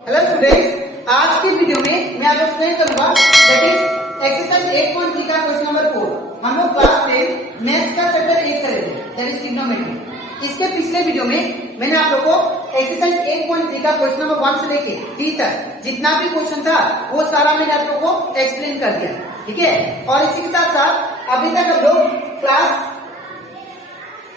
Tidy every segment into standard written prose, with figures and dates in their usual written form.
Hello students, आज की video में मैं आपको एक्सप्लेन करूंगा दैट इज एक्सरसाइज 8.3 का क्वेश्चन नंबर 4। हम लोग क्लास 10 मैथ्स का चैप्टर 8 कर रहे थे दैट इज ट्रिग्नोमेट्री। इसके पिछले वीडियो में मैंने आप लोगों को एक्सरसाइज 8.3 का क्वेश्चन नंबर 1 से लेके 3 तक जितना भी क्वेश्चन था वो सारा मैंने आप लोगों को एक्सप्लेन कर दिया, ठीक है। और इसी के साथ साथ अभी तक हम लोग क्लास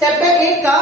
चैप्टर 8 का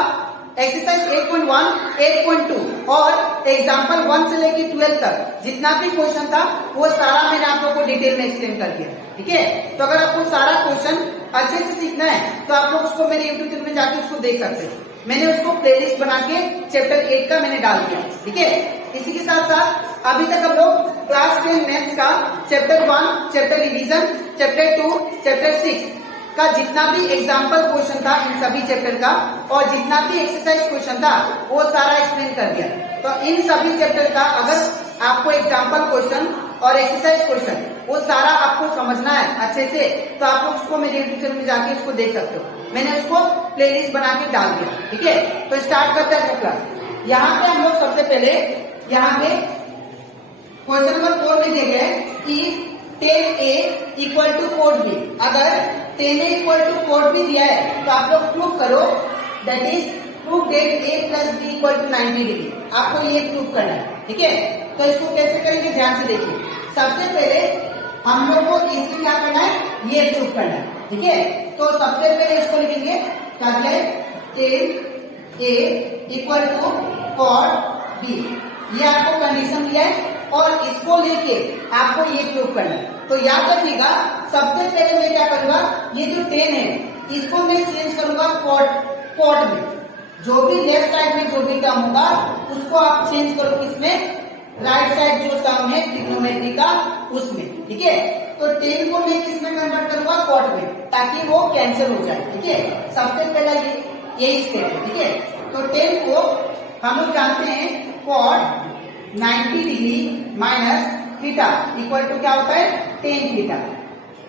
एक्सरसाइज 8.1, 8.2 और एग्जाम्पल 1 से लेके 12 तक जितना भी क्वेश्चन था वो सारा मैंने आप लोगों को डिटेल में एक्सप्लेन कर दिया, ठीक है। तो अगर आपको सारा क्वेश्चन अच्छे से सीखना है तो आप लोग उसको मेरे यूट्यूब चैनल में जाके उसको देख सकते हो। मैंने उसको प्लेलिस्ट बना के चैप्टर 8 का मैंने डाल दिया, ठीक है। इसी के साथ साथ अभी तक हम लोग क्लास 10 मैथ्स का chapter 1, chapter revision, chapter 2, chapter 6 का जितना भी एग्जाम्पल क्वेश्चन था इन सभी चैप्टर का और जितना भी एक्सरसाइज क्वेश्चन था वो सारा एक्सप्लेन कर दिया। तो इन सभी चैप्टर का अगर आपको एग्जाम्पल क्वेश्चन और एक्सरसाइज क्वेश्चन वो सारा आपको समझना है अच्छे से तो आप लोग उसको मेरे यूट्यूब चैनल में जाके उसको देख सकते हो। मैंने उसको प्लेलिस्ट बना के डाल दिया, ठीक है। तो स्टार्ट करते हैं क्लास। यहाँ पे हम लोग सबसे पहले यहाँ पे क्वेश्चन नंबर 4 में दिए गए कि 10a equal to cos B. अगर 10a equal to cos B दिया है तो आप लोग प्रूव करो that is prove that a plus B equal to 90 degree. आपको ये प्रूव करना है, ठीक है। तो इसको कैसे करेंगे ध्यान से देखिए। सबसे पहले हम लोग को इसमें क्या करना है, ये प्रूव करना है, ठीक है। तो सबसे पहले इसको लिखेंगे क्या दिया है 10a equal to cos B. ये आपको कंडीशन दिया है और इसको लेके आपको ये प्रूव करना है। तो याद रखिएगा सबसे पहले मैं क्या करूंगा, ये जो 10 है इसको मैं चेंज करूंगा कोड में। जो भी लेफ्ट साइड में जो भी टर्म होगा उसको आप चेंज करो किसमें, राइट साइड जो टर्म है ट्रिग्नोमेट्री का उसमें, ठीक है। तो 10 को मैं किसमें कन्वर्ट करूंगा, कोड में, ताकि वो कैंसिल हो जाए, ठीक है। सबसे पहला यही स्टेप है, ठीक है। तो 10 को हम लोग जानते हैं cos 90 degree minus theta equal to क्या होता है 10 थीटा,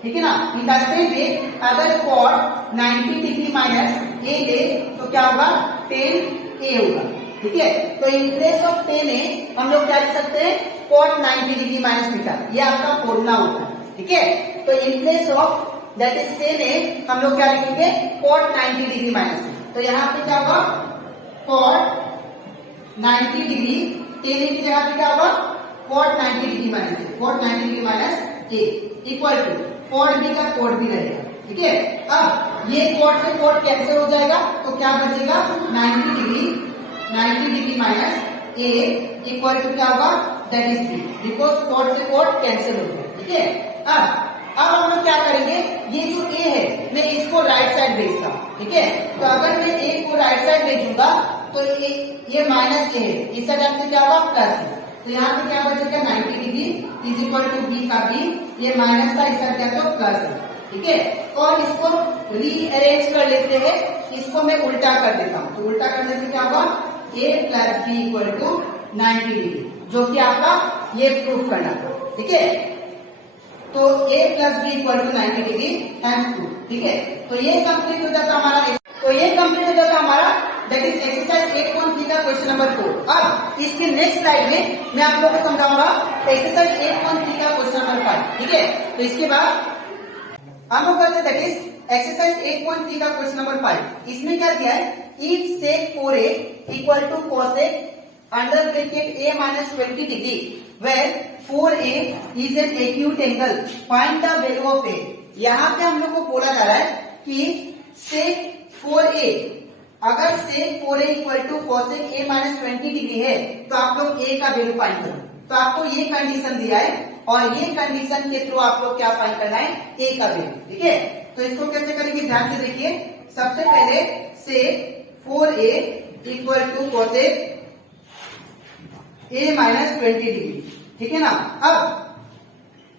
ठीक है ना। इन द सेम वे अगर कोड 90 डिग्री माइनस ए ले तो क्या होगा 10 ए होगा, ठीक है। तो इन प्लेस ऑफ 10 ए हम लोग क्या लिख सकते हैं कोड 90 डिग्री माइनस थीटा, ये आपका फॉर्मूला होता है, ठीक है। तो in place of that is 10 ए हम लोग क्या लिखेंगे कोड 90 डिग्री माइनस। तो यहाँ पे क्या होगा कोड 90 डिग्री 10 की जगह पे क्या होगा cos 90 degree minus cos 90 degree minus A equal to cos B का कोड भी रहेगा, ठीक है। अब ये कोड से कोड कैंसिल हो जाएगा तो क्या बचेगा 90 degree minus A equal to क्या होगा that is B, because cos से कोड कैंसिल हो गया, ठीक है। अब हम लोग क्या करेंगे, ये जो ए है मैं इसको राइट साइड भेजता हूं, ठीक है। तो अगर मैं ए को राइट साइड भेजूंगा तो ये माइनस ए है, इस साइड से क्या होगा प्लस है। तो यहाँ पे क्या बचेगा 90 degree is equal to B का बी, ये माइनस का इस साइड क्या तो प्लस है, ठीक है। और इसको रीअरेंज कर लेते हैं, इसको मैं उल्टा कर देता हूँ। तो उल्टा करने से क्या होगा A plus B equal to 90 degree, जो कि आपका ये प्रूफ करना था, ठीक है। तो a plus B equal to 90 degree and proof, ठीक है। तो ये कंप्लीट हो जाता हमारा, तो ये कंप्लीट हो जाता हमारा दैट इज एक्सरसाइज 8.3 का क्वेश्चन नंबर 4। अब इसके नेक्स्ट स्लाइड में मैं आप लोगों को समझाऊंगा एक्सरसाइज 8.3 का क्वेश्चन नंबर 5, ठीक है। तो इसके बाद हम लोग करते दैट इज एक्सरसाइज 8.3 का क्वेश्चन नंबर 5। इसमें क्या दिया है if sec 4a equal to cosec under bracket a minus 20 degree where 4a is an acute angle, find the value of a। यहाँ पे हम लोग को बोला जा रहा है कि sec 4a, अगर sec 4a equal to cosec a minus 20 degree है तो आप लोग a का वैल्यू फाइंड करो। तो आपको ये कंडीशन दिया है और ये कंडीशन के थ्रू आप लोग क्या फाइंड करना है a का वैल्यू, ठीक है। तो इसको कैसे करेंगे ध्यान से देखिए। सबसे पहले sec 4a equal to cosec a minus 20 degree, ठीक है ना। अब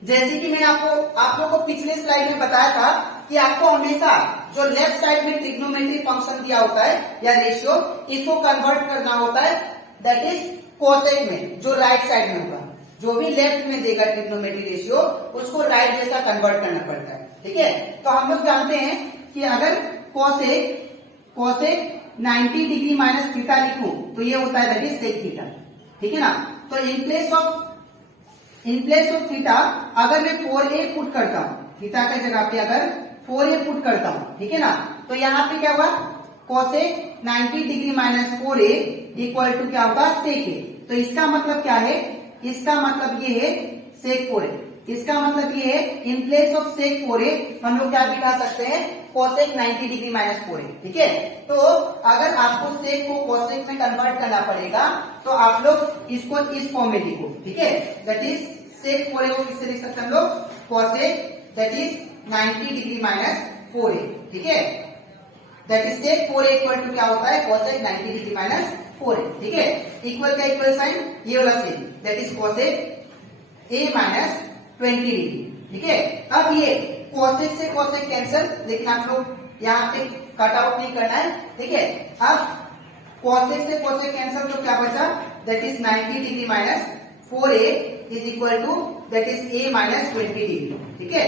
जैसे कि मैंने आप लोगों को पिछले स्लाइड में बताया था कि आपको हमेशा जो लेफ्ट साइड में ट्रिग्नोमेट्री फंक्शन दिया होता है या रेशियो, इसको कन्वर्ट करना होता है दैट इज कोसेक में, जो राइट साइड में होगा। जो भी लेफ्ट में देगा ट्रिग्नोमेट्री रेशियो उसको राइट जैसा कन्वर्ट करना पड़ता है, ठीक है। तो हम लोग जानते हैं कि अगर कोसेक 90 डिग्री माइनस थीटा लिखूं तो ये होता है दैट इज सेक थीटा, ठीक है ना। तो इन प्लेस ऑफ थीटा अगर मैं 4a पुट करता हूं, थीटा की जगह पे अगर 4a पुट करता हूं, ठीक है ना, तो यहाँ पे क्या हुआ, cosec 90 degree minus 4a equal to क्या होगा, सेक ए। तो इसका मतलब क्या है, इसका मतलब ये है सेक 4a। इसका मतलब ये है in place of sec 4a हम लोग क्या दिखा सकते हैं, कोसेक 90 डिग्री माइनस 4a। ठीक है, तो अगर आपको सेक को कोसेक में कन्वर्ट करना पड़ेगा तो आप लोग इसको इस फॉर्म में लिखो। ठीक है, दैट इज सेक 4a को किससे लिख सकते हैं हम लोग, cosec that is 90 degree minus 4a। ठीक है, that is sec 4a equal to क्या होता है, कोसेक 90 डिग्री माइनस 4a। ठीक है, इक्वल का इक्वल साइन ये वाला same, that is cosec a minus 20 degree. ठीक है, अब ये कोसेक से कोसेक कैंसिल, लेकिन आप लोग यहाँ पे कट आउट नहीं करना है। ठीक है, अब कोसेक से कोसेक कैंसिल तो क्या बचा, that is 90 degree minus 4a is equal to that is a minus 20 degree. ठीक है,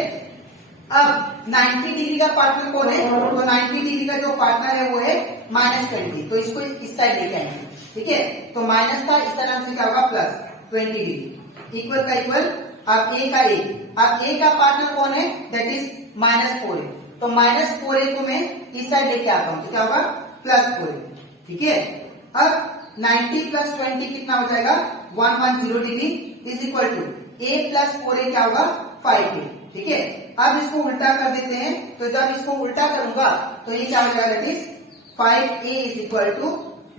अब 90 डिग्री का पार्टनर कौन है, तो 90 डिग्री का जो पार्टनर है वो है -20। तो इसको इस साइड लेके आएंगे। ठीक है, तो माइनस था, इस तरह से क्या होगा, प्लस 20 डिग्री, इक्वल का इक्वल, अब a का a, अब a का पार्टनर कौन है, दैट इज -4a। तो -4a को मैं इस साइड लेके आता हूं, तो क्या होगा, +4a। ठीक है, अब 90 प्लस 20 कितना हो जाएगा, 110 degree is equal to a plus 4a क्या होगा, 5a। ठीक है, अब इसको उल्टा कर देते हैं, तो जब इसको उल्टा करूंगा तो ये क्या हो जाएगा, that is 5a is equal to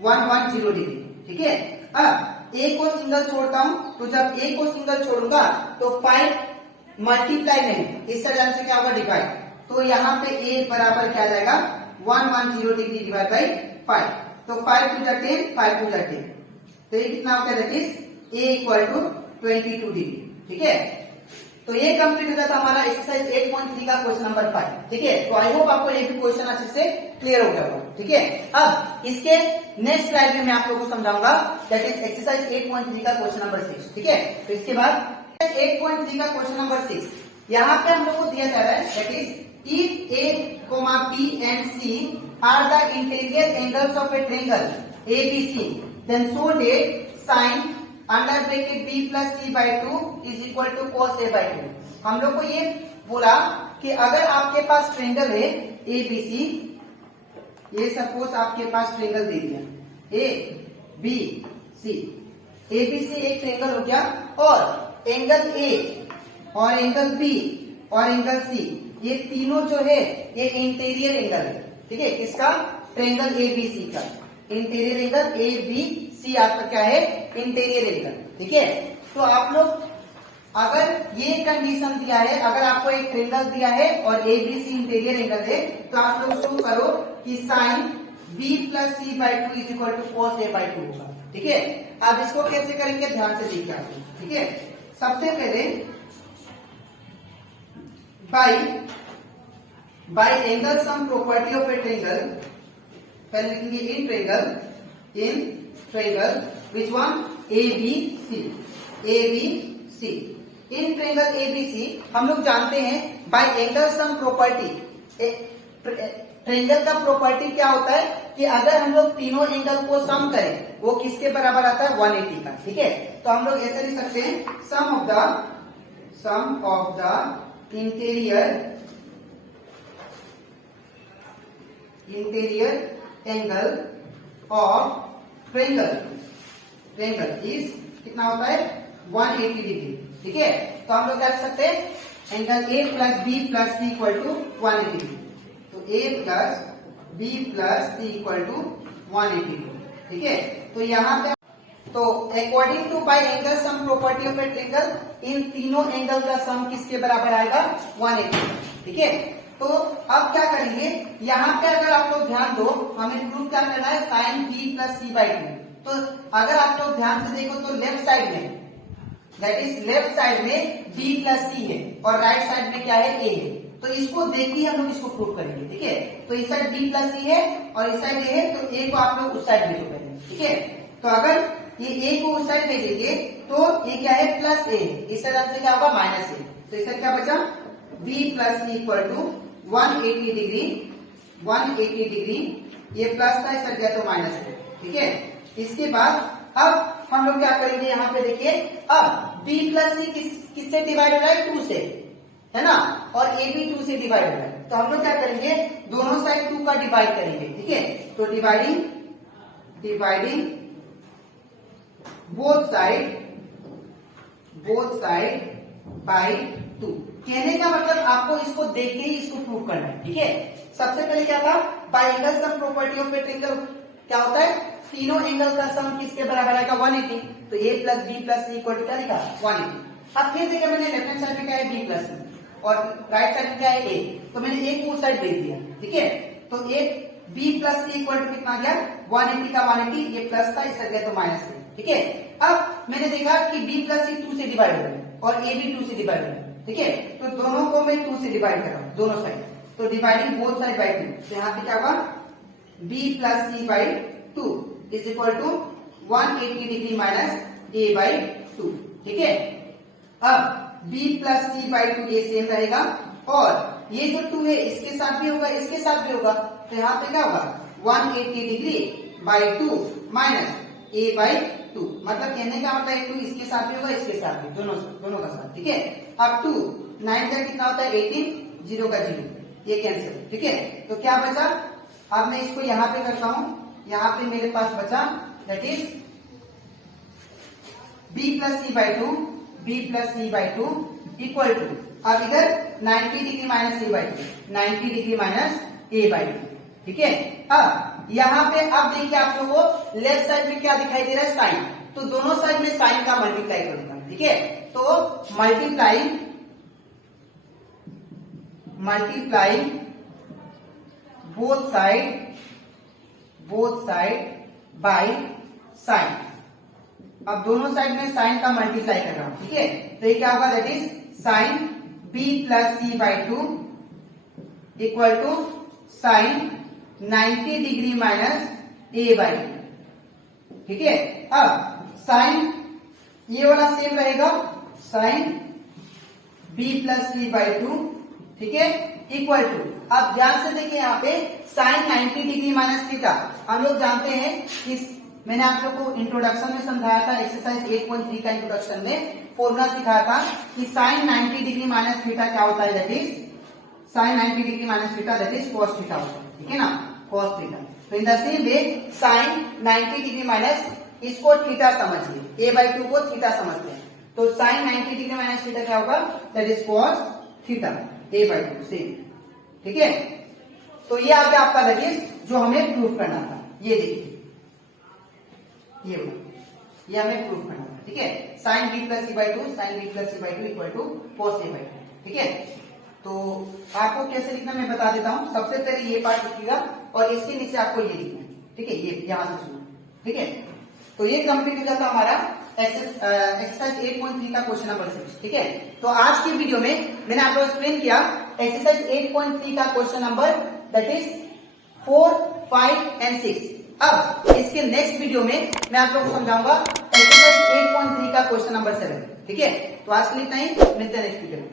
110 degree. ठीक है, अब a को सिंगल छोड़ता हूं, तो जब a को सिंगल छोड़ूंगा तो 5 मल्टीप्लाई नहीं, इस तरह से क्या होगा, डिवाइड। तो यहाँ पे a बराबर क्या आ जाएगा, 110 डिग्री डिवाइड बाई 5। तो 5 टू 10, 5 टू 10, तो ये कितना होता है, that is a equal to 22 degree. ठीक है, तो ये कंप्लीट हो जाता है हमारा एक्सरसाइज 8.3 का क्वेश्चन नंबर 5। ठीक है, तो आई होप आपको ये भी क्वेश्चन अच्छे से क्लियर हो गया होगा। ठीक है, अब इसके नेक्स्ट स्लाइड में मैं आप लोगों को समझाऊंगा, दैट इज एक्सरसाइज 8.3 का क्वेश्चन नंबर 6। ठीक है, तो इसके बाद 8.3 का क्वेश्चन नंबर 6, यहाँ पे हम लोग को दिया जा रहा है, that is if a, b and c are the interior angles of a triangle ABC, then so that sin under bracket b plus c by 2 is equal to cos a by 2। हम लोग को ये बोला कि अगर आपके पास triangle है ABC, ये सपोज आपके पास ट्रायंगल दे दिया ABC, ABC एक ट्रायंगल हो गया, और एंगल A और एंगल B और एंगल C ये तीनों जो है ये इंटीरियर एंगल है। ठीक है, इसका ट्रायंगल ABC का इंटीरियर एंगल ABC आपका क्या है, इंटीरियर एंगल। ठीक है, तो आप लोग अगर ये कंडीशन दिया है, अगर आपको एक ट्रायंगल दिया है और ABC इंटीरियर एंगल है, तो आप लोग शो करो कि sine B plus C by 2 is equal to cos A by 2 होगा। ठीक है, अब इसको कैसे करेंगे, ध्यान से देखिए आप। ठीक है, सबसे पहले bye angle sum property of a triangle, पहले लिखेंगे in triangle which one, ABC। In triangle ABC हम लोग जानते हैं bye angle sum property, triangle का प्रॉपर्टी क्या होता है कि अगर हम लोग तीनों एंगल को सम करें वो किसके बराबर आता है, 180 का। ठीक है, तो हम लोग ऐसे लिख सकते हैं, sum of the interior angle of triangle is कितना होता है, 180 डिग्री। ठीक है, तो हम लोग क्या कर सकते हैं, angle A plus B plus C equal to 180 degree. तो A plus B plus C equal to 180 degree. ठीक है, तो यहाँ पे तो according to by angle sum property of a triangle, इन तीनों एंगल का सम किसके बराबर आएगा, 180। ठीक है, तो अब क्या करेंगे, यहाँ पे अगर आप लोग ध्यान दो, हमें प्रूफ क्या करना है, sine B plus C by 2। तो अगर आप लोग ध्यान से देखो तो लेफ्ट साइड में, दैट इज लेफ्ट साइड में B प्लस C है और राइट साइड में क्या है, A है। तो इसको देख के हम लोग इसको प्रूव करेंगे। ठीक है, तो इस साइड B प्लस C है और इस साइड A है, तो A को आप लोग उस साइड भेजो पहले। ठीक है, तो अगर ये A को उस साइड भेजेंगे तो ये क्या है, प्लस A, इस तरह से क्या होगा, माइनस A। तो इस साइड क्या बचा, B plus C equal to 180 degree, ये प्लस था, इस साइड गया तो माइनस है। ठीक है, इसके बाद अब हम लोग क्या करेंगे यहाँ पे देखिए, अब b प्लस सी किससे डिवाइड हो रहा है, 2 से, है ना, और a भी 2 से डिवाइड हो रहा है। तो हम लोग क्या करेंगे, दोनों साइड 2 का डिवाइड करेंगे, ठीक है। तो डिवाइडिंग बोथ साइड बाय 2। कहने का मतलब आपको इसको देख के ही इसको प्रूव करना है, ठीक है। सबसे पहले क्या था, bye angle sum property of a triangle क्या होता है, तीनों एंगल का सम किसके बराबर आएगा, 180। तो a plus B plus C equal to क्या लिखा, 180। अब फिर देखिए मैंने लेफ्ट हैंड साइड में क्या है, b प्लस सी, और राइट साइड में क्या है, a। तो मैंने एक उस साइड भेज दिया, ठीक है। तो एक b plus C equal to कितना गया, 180 का 180, ये प्लस था, इस साइड गया तो माइनस है, ठीक है। अब मैंने देखा कि b प्लस सी 2 से डिवाइड हो रहा है और a भी 2 से डिवाइड हो रहा है, ठीक है। तो दोनों को मैं 2 से डिवाइड कर रहा हूं, दोनों साइड। तो डिवाइडिंग बोथ साइड बाय 2, तो यहाँ पे क्या होगा, b plus C by 2 is equal to 180 degree minus a by 2, ठीक है। अब b प्लस सी बाई 2 ये सेम रहेगा, और ये जो 2 है इसके साथ भी होगा, इसके साथ भी होगा। तो यहाँ पे क्या होगा, 180 degree by 2 minus a by 2, मतलब कहने का मतलब 2 इसके साथ भी होगा, इसके साथ भी, दोनों का साथ, ठीक है। अब 2 9 का कितना होता है, 18, 0 का 0, ये कैंसिल, ठीक है। तो क्या बचा, अब मैं इसको यहाँ पे करता हूं, यहाँ पे मेरे पास बचा that is b plus C by 2 equal to, अब इधर 90 degree minus a by 2, 90 degree minus a by 2, ठीक है। अब यहाँ पे अब देखिए आप लोगों को लेफ्ट साइड में क्या दिखाई दे रहा है, साइन। तो दोनों साइड में साइन का मल्टीप्लाई करूंगा, ठीक है। तो multiplying both side by sine. अब दोनों साइड में साइन का मल्टीप्लाई कर रहा हूं, ठीक है। तो ये क्या होगा, that is sine b plus C by 2 equal to sine 90 degree minus a by 2, ठीक है। अब साइन ये वाला सेम रहेगा, sine b plus C by 2, ठीक है, इक्वल टू, अब ध्यान से देखिए यहाँ पे साइन 90 डिग्री माइनस थीटा, हम लोग जानते हैं कि मैंने आप लोग को इंट्रोडक्शन में समझाया था, एक्सरसाइज 8.3 का इंट्रोडक्शन में फॉर्मूला सिखाया था कि साइन 90 डिग्री माइनस थीटा क्या होता है, that is sine 90 degree minus theta that is cos theta होता है, ठीक है ना, कॉस थीटा। तो in the same way sine 90 degree minus, इसको थीटा समझिए, a बाई 2 को थीटा समझते हैं। तो साइन 90 डिग्री माइनस थीटा क्या होगा, that is cos theta a by 2 same, ठीक है। तो ये आ गया आपका दैट इज जो हमें प्रूफ करना था, ये देखिए ये हमें प्रूफ करना था, ठीक है। Sine b plus C by 2, sine b plus C by 2 equal to cos a by 2, ठीक है। तो आपको कैसे लिखना मैं बता देता हूं। सबसे पहले ये पार्ट लिखिएगा और इसके नीचे आपको ये लिखना है, ठीक है, ये यहां से शुरू, ठीक है। तो ये कंप्लीट हो जाता हमारा एक्सरसाइज 8.3 का क्वेश्चन नंबर 6, ठीक है। तो आज की वीडियो में मैंने आपको एक्सप्लेन किया एक्सरसाइज 8.3 का question number that is 4, 5 and 6। अब इसके नेक्स्ट वीडियो में मैं आप लोगों को समझाऊंगा एक्सरसाइज 8.3 का क्वेश्चन नंबर 7, ठीक है। तो आज के लिए इतना ही, मिलते हैं नेक्स्ट वीडियो में।